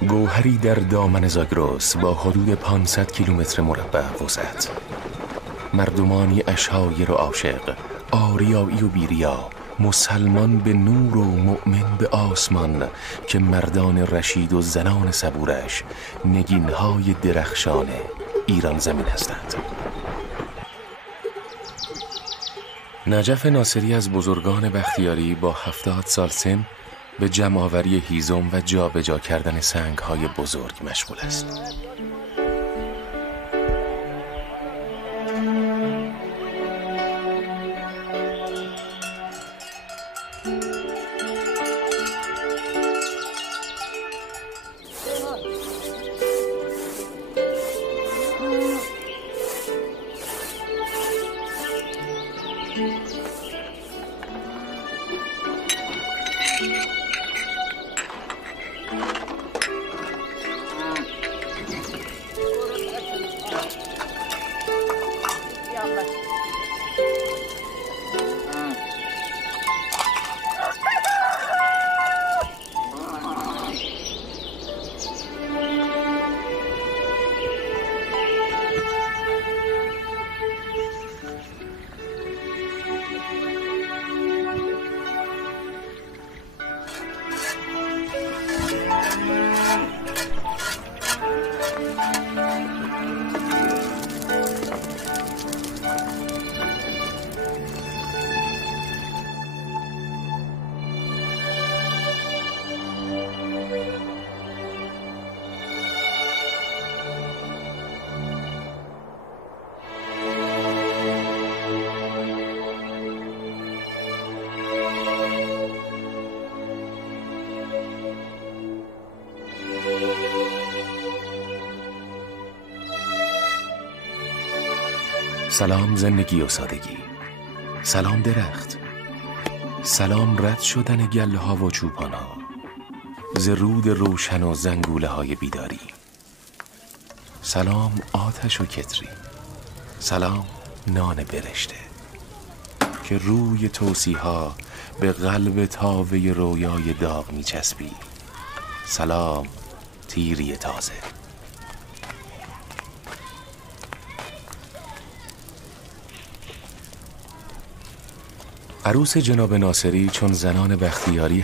گوهری در دامن زاگرس با حدود 500 کیلومتر مربع وسعت، مردمانی اشایر و عاشق، آریایی و بیریا، مسلمان به نور و مؤمن به آسمان، که مردان رشید و زنان صبورش نگینهای درخشان ایران زمین هستند. نجف ناصری از بزرگان بختیاری با 70 سال سن به جمع‌آوری هیزم و جابجا کردن سنگ‌های بزرگ مشغول است. سلام زندگی و سادگی، سلام درخت، سلام رد شدن گله ها و چوپان ها، ز رود روشن و زنگوله های بیداری، سلام آتش و کتری، سلام نان برشته که روی توصیها به قلب تاوه رویای داغ می چسبی، سلام تیری تازه. عروس جناب ناصری چون زنان بختیاری